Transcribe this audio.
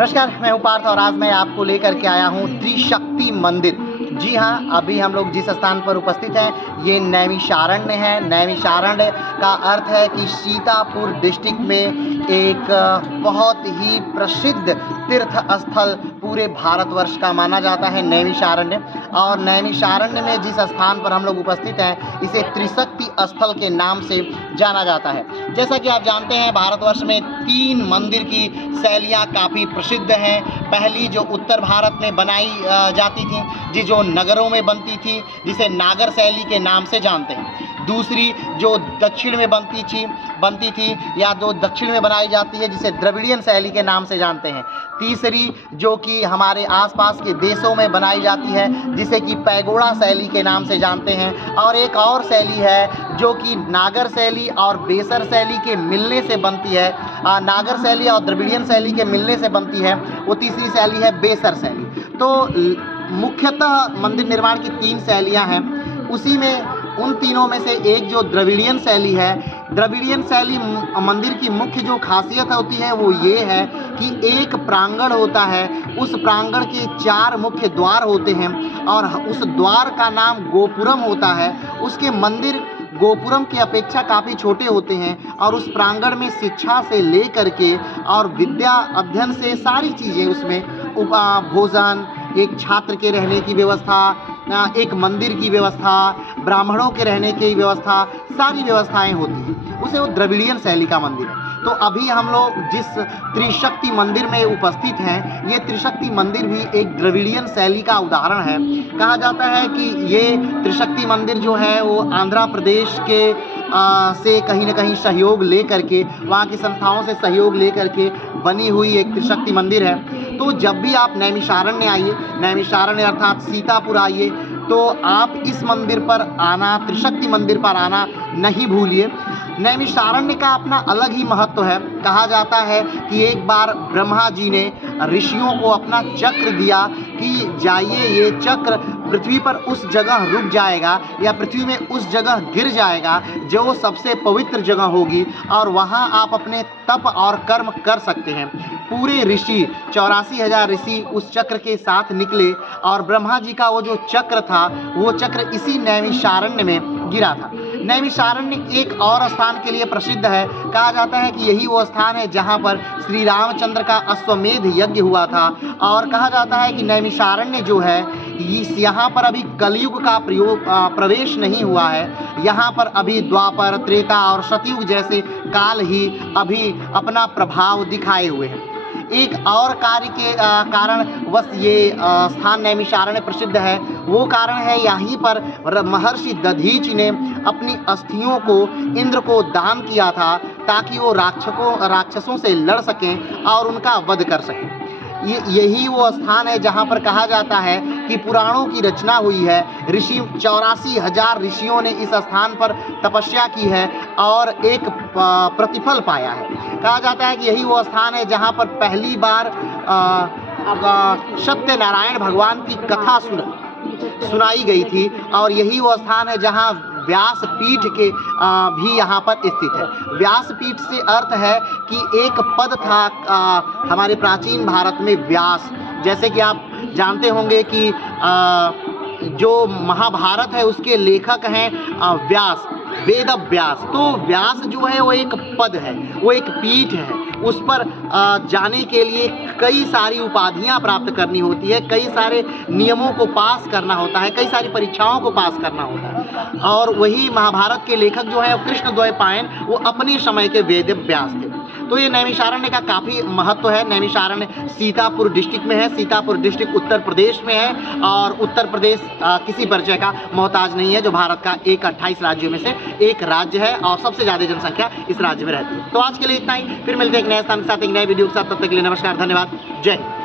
नमस्कार, मैं हूँ पार्थ और आज मैं आपको लेकर के आया हूँ त्रिशक्ति मंदिर। जी हाँ, अभी हम लोग जिस स्थान पर उपस्थित हैं ये नैमिषारण्य है। नैमिषारण्य का अर्थ है कि सीतापुर डिस्ट्रिक्ट में एक बहुत ही प्रसिद्ध तीर्थ स्थल पूरे भारतवर्ष का माना जाता है नैमिषारण्य। और नैमिषारण्य में जिस स्थान पर हम लोग उपस्थित हैं इसे त्रिशक्ति स्थल के नाम से जाना जाता है। जैसा कि आप जानते हैं भारतवर्ष में 3 मंदिर की शैलियाँ काफ़ी प्रसिद्ध हैं। पहली जो उत्तर भारत में बनाई जाती थी, जो नगरों में बनती थी, जिसे नागर शैली के नाम से जानते हैं। दूसरी जो दक्षिण में बनती थी या जो दक्षिण में बनाई जाती है जिसे द्रविड़ियन शैली के नाम से जानते हैं। तीसरी जो कि हमारे आसपास के देशों में बनाई जाती है जिसे कि पैगोडा शैली के नाम से जानते हैं। और एक और शैली है जो कि नागर शैली और बेसर शैली के मिलने से बनती है। नागर शैली और द्रविड़ियन शैली के मिलने से बनती है, वो तीसरी शैली है बेसर शैली। तो मुख्यतः मंदिर निर्माण की 3 शैलियाँ हैं, उसी में उन तीनों में से एक जो द्रविड़ियन शैली है। द्रविड़ियन शैली मंदिर की मुख्य जो खासियत होती है वो ये है कि एक प्रांगण होता है, उस प्रांगण के 4 मुख्य द्वार होते हैं और उस द्वार का नाम गोपुरम होता है। उसके मंदिर गोपुरम की अपेक्षा काफ़ी छोटे होते हैं और उस प्रांगण में शिक्षा से लेकर के और विद्या अध्ययन से सारी चीज़ें उसमें भोजन, एक छात्र के रहने की व्यवस्था, एक मंदिर की व्यवस्था, ब्राह्मणों के रहने की व्यवस्था, सारी व्यवस्थाएं होती हैं। उसे वो द्रविड़ियन शैली का मंदिर है। तो अभी हम लोग जिस त्रिशक्ति मंदिर में उपस्थित हैं, ये त्रिशक्ति मंदिर भी एक द्रविड़ियन शैली का उदाहरण है। कहा जाता है कि ये त्रिशक्ति मंदिर जो है वो आंध्र प्रदेश के से कहीं ना कहीं सहयोग लेकर के, वहाँ की संस्थाओं से सहयोग लेकर के बनी हुई एक त्रिशक्ति मंदिर है। तो जब भी आप नैमिषारण्य आइए, नैमिषारण्य अर्थात सीतापुर आइए, तो आप इस मंदिर पर आना, त्रिशक्ति मंदिर पर आना नहीं भूलिए। नैमिषारण्य का अपना अलग ही महत्व है। कहा जाता है कि एक बार ब्रह्मा जी ने ऋषियों को अपना चक्र दिया कि जाइए, ये चक्र पृथ्वी पर उस जगह रुक जाएगा या पृथ्वी में उस जगह गिर जाएगा जो सबसे पवित्र जगह होगी और वहाँ आप अपने तप और कर्म कर सकते हैं। पूरे ऋषि 84,000 ऋषि उस चक्र के साथ निकले और ब्रह्मा जी का वो जो चक्र था वो चक्र इसी नैमिषारण्य में गिरा था। नैमिषारण्य एक और स्थान के लिए प्रसिद्ध है। कहा जाता है कि यही वो स्थान है जहाँ पर श्री रामचंद्र का अश्वमेध यज्ञ हुआ था। और कहा जाता है कि नैमिषारण्य जो है यहाँ पर अभी कलयुग का प्रवेश नहीं हुआ है। यहाँ पर अभी द्वापर, त्रेता और सतयुग जैसे काल ही अभी अपना प्रभाव दिखाए हुए हैं। एक और कार्य के कारण बस ये स्थान नैमिषारण्य प्रसिद्ध है। वो कारण है यहीं पर महर्षि दधीच ने अपनी अस्थियों को इंद्र को दान किया था ताकि वो राक्षसों से लड़ सकें और उनका वध कर सकें। यही वो स्थान है जहाँ पर कहा जाता है कि पुराणों की रचना हुई है। 84,000 ऋषियों ने इस स्थान पर तपस्या की है और एक प्रतिफल पाया है। कहा जाता है कि यही वो स्थान है जहाँ पर पहली बार सत्यनारायण भगवान की कथा सुनाई गई थी और यही वो स्थान है जहाँ व्यासपीठ के भी यहाँ पर स्थित है। व्यासपीठ से अर्थ है कि एक पद था हमारे प्राचीन भारत में व्यास। जैसे कि आप जानते होंगे कि जो महाभारत है उसके लेखक हैं व्यास, वेद व्यास। तो व्यास जो है वो एक पद है, वो एक पीठ है। उस पर जाने के लिए कई सारी उपाधियां प्राप्त करनी होती है, कई सारे नियमों को पास करना होता है, कई सारी परीक्षाओं को पास करना होता है। और वही महाभारत के लेखक जो है कृष्णद्वैपायन, वो अपने समय के वेद व्यास थे। तो ये नैमिषारण्य का काफ़ी महत्व है। नैमिषारण्य सीतापुर डिस्ट्रिक्ट में है। सीतापुर डिस्ट्रिक्ट उत्तर प्रदेश में है और उत्तर प्रदेश किसी परिचय का मोहताज नहीं है, जो भारत का 28 राज्यों में से एक राज्य है और सबसे ज़्यादा जनसंख्या इस राज्य में रहती है। तो आज के लिए इतना ही, फिर मिलते हैं एक नए स्थान के साथ, एक नए वीडियो के साथ। तब तक के लिए नमस्कार, धन्यवाद, जय हिंद।